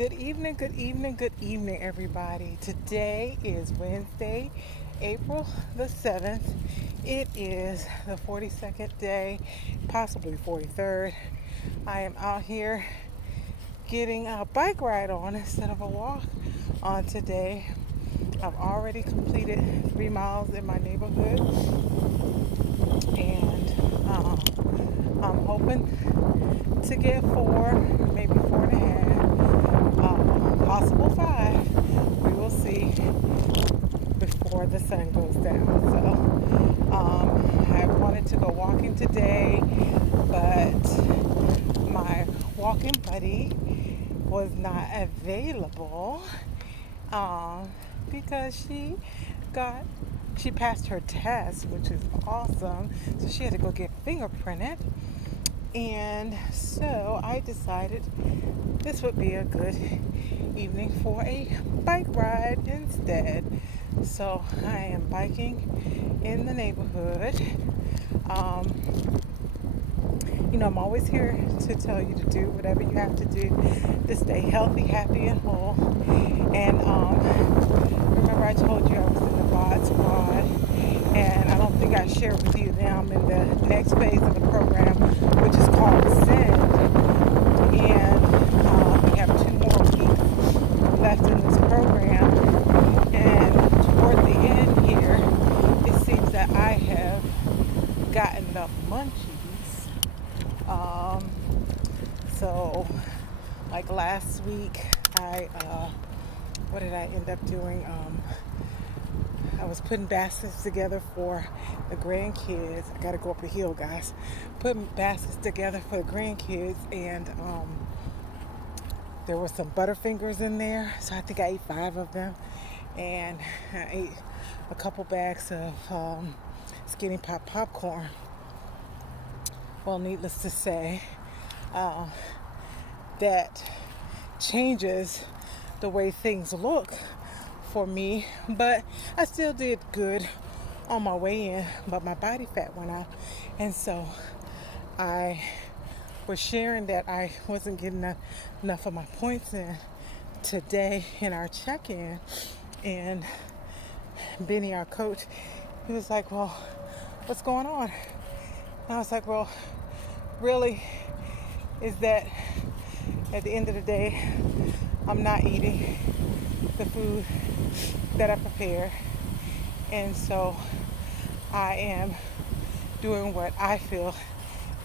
Good evening, good evening, everybody. Today is Wednesday, April the 7th. It is the 42nd day, possibly 43rd. I am out here getting a bike ride on instead of a walk on today. I've already completed 3 miles in my neighborhood, and I'm hoping to get four, maybe 4.5, possible five. We will see before the sun goes down. So I wanted to go walking today, but my walking buddy was not available um, because got she passed her test, which is awesome. So she had to go get fingerprinted. And so I decided this would be a good evening for a bike ride instead. So I am biking in the neighborhood. Um, I'm always here to tell you to do whatever you have to do to stay healthy, happy, and whole. And remember, I told you I was in the BOD squad, and I don't think I shared with you that I'm in the next phase of the program, which is called Ascend. And we have 2 more weeks left in this program. And toward the end here, it seems that I have gotten the munchies. Um, so, like last week, what did I end up doing? I was putting baskets together for the grandkids. I gotta go up a hill, guys. Putting baskets together for the grandkids, and there were some Butterfingers in there, so I think I ate 5 of them, and I ate a couple bags of Skinny Pop popcorn. Well, needless to say, uh, that changes the way things look for me, but I still did good on my way in, but my body fat went out. And so I was sharing that I wasn't getting enough of my points in today in our check-in. And Benny, our coach, he was like, well, what's going on? And I was like, well, really, is that at the end of the day, I'm not eating the food that I prepare. And so I am doing what I feel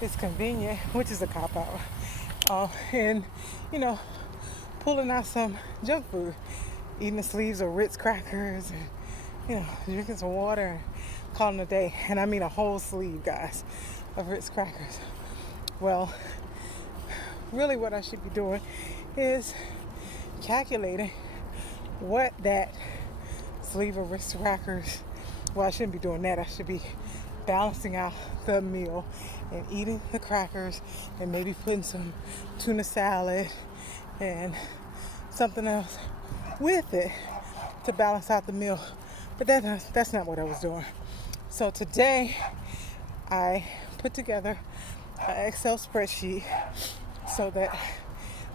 is convenient, which is a cop out. And, you know, pulling out some junk food, eating the sleeves of Ritz crackers, and, drinking some water and calling it a day. And I mean a whole sleeve, guys, of Ritz crackers. Well, really what I should be doing is calculating what that sleeve of Ritz crackers, well, I shouldn't be doing that. I should be balancing out the meal and eating the crackers and maybe putting some tuna salad and something else with it to balance out the meal. But that's not what I was doing. So today I put together an Excel spreadsheet so that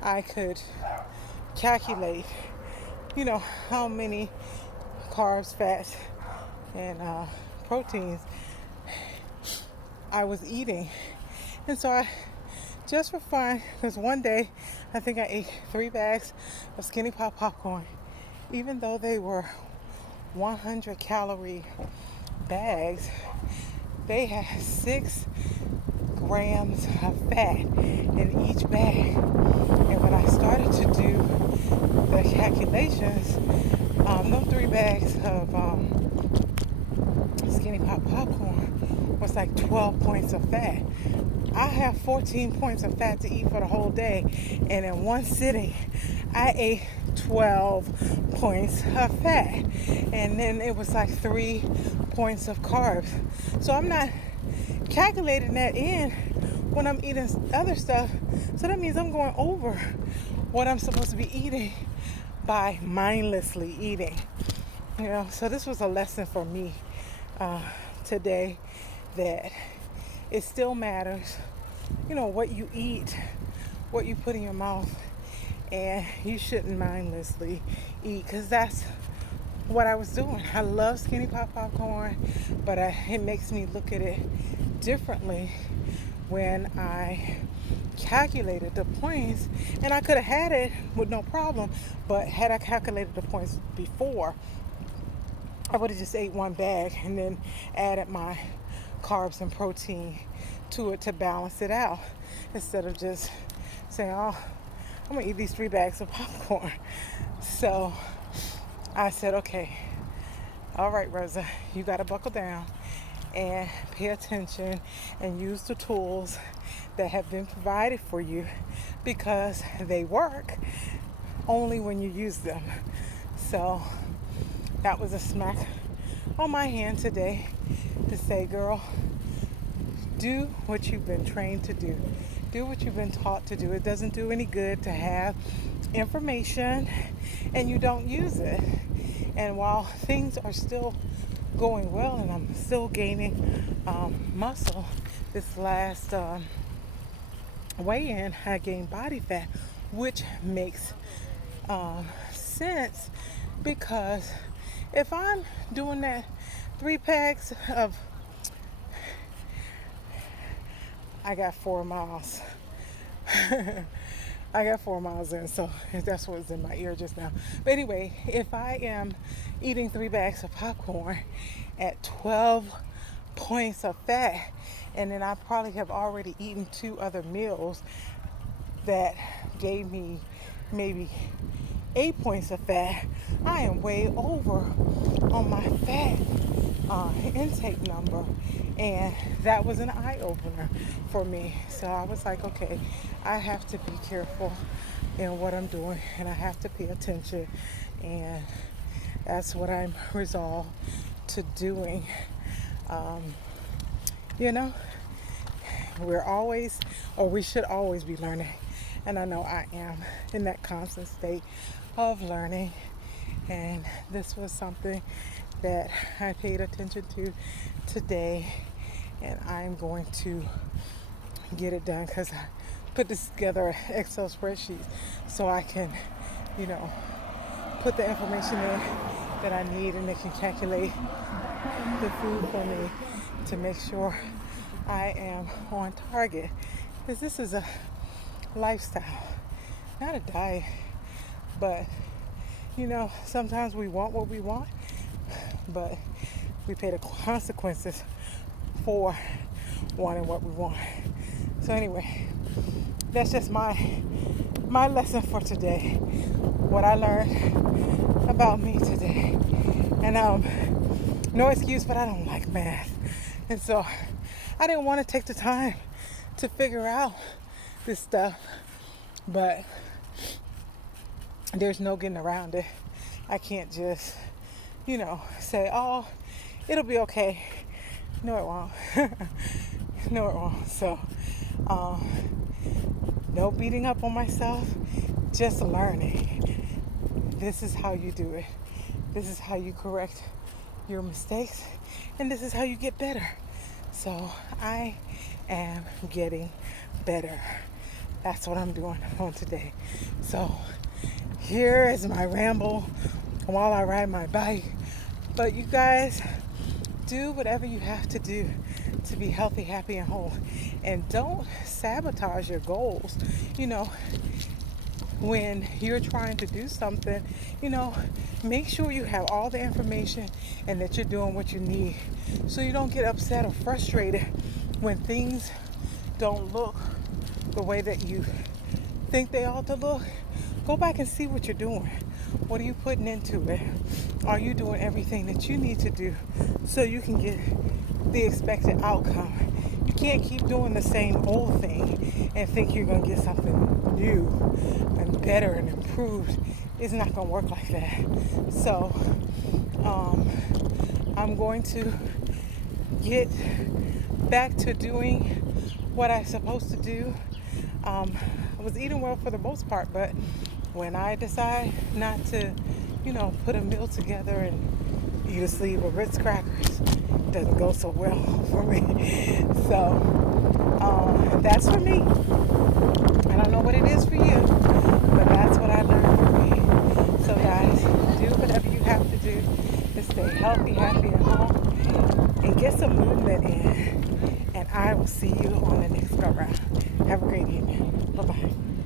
I could calculate, how many carbs, fats, and proteins I was eating. And so I, just for fun, because one day I think I ate 3 bags of Skinny Pop popcorn, even though they were 100 calorie bags, they had 6 grams of fat in each bag. And when I started to do the calculations, those 3 bags of Skinny Pop popcorn was like 12 points of fat. I have 14 points of fat to eat for the whole day, and in one sitting I ate 12 points of fat, and then it was like 3 points of carbs. So I'm not calculating that in when I'm eating other stuff. So that means I'm going over what I'm supposed to be eating by mindlessly eating. So this was a lesson for me today, that it still matters, what you eat, what you put in your mouth, And you shouldn't mindlessly eat, because that's what I was doing. I love Skinny Pop popcorn, but it makes me look at it differently when I calculated the points. And I could have had it with no problem, but had I calculated the points before, I would have just ate one bag and then added my carbs and protein to it to balance it out, instead of just saying, oh, I'm gonna eat these 3 bags of popcorn. So I said, okay, all right, Rosa, you gotta buckle down and pay attention and use the tools that have been provided for you, because they work only when you use them. So that was a smack on my hand today to say, girl, do what you've been trained to do. Do what you've been taught to do. It doesn't do any good to have information and you don't use it. And while things are still going well and I'm still gaining muscle, this last weigh-in I gained body fat, which makes sense, because if I'm doing that 3 packs of, I got 4 miles. I got 4 miles in, so that's what was in my ear just now. But anyway, if I am eating 3 bags of popcorn at 12 points of fat, and then I probably have already eaten 2 other meals that gave me maybe 8 points of fat, I am way over on my fat intake number. And that was an eye-opener for me. So I was like, okay, I have to be careful in what I'm doing, and I have to pay attention. And that's what I'm resolved to doing. You know, we're always, or we should always be learning. And I know I am in that constant state of learning. And this was something that I paid attention to today. And I'm going to get it done, because I put this together, Excel spreadsheet, so I can, put the information in that I need, and it can calculate the food for me to make sure I am on target. Because this is a lifestyle, not a diet. But, sometimes we want what we want, but we pay the consequences for wanting what we want. So anyway, that's just my lesson for today. What I learned about me today. And no excuse, but I don't like math. And so I didn't want to take the time to figure out this stuff, but there's no getting around it. I can't just, say, oh, it'll be okay. No, it won't. No, it won't. So, no beating up on myself, just learning. This is how you do it. This is how you correct your mistakes, and this is how you get better. So, I am getting better. That's what I'm doing on today. So, here is my ramble while I ride my bike. But you guys, do whatever you have to do to be healthy, happy, and whole. And don't sabotage your goals. When you're trying to do something, make sure you have all the information and that you're doing what you need, so you don't get upset or frustrated when things don't look the way that you think they ought to look. Go back and see what you're doing. What are you putting into it? Are you doing everything that you need to do so you can get the expected outcome? You can't keep doing the same old thing and think you're going to get something new and better and improved. It's not going to work like that. So I'm going to get back to doing what I'm supposed to do. I was eating well for the most part, but when I decide not to, put a meal together and eat a sleeve of Ritz crackers, it doesn't go so well for me. So that's for me. I don't know what it is for you, but that's what stay healthy, happy at home, and get some movement in. And I will see you on the next go round. Have a great evening. Bye bye.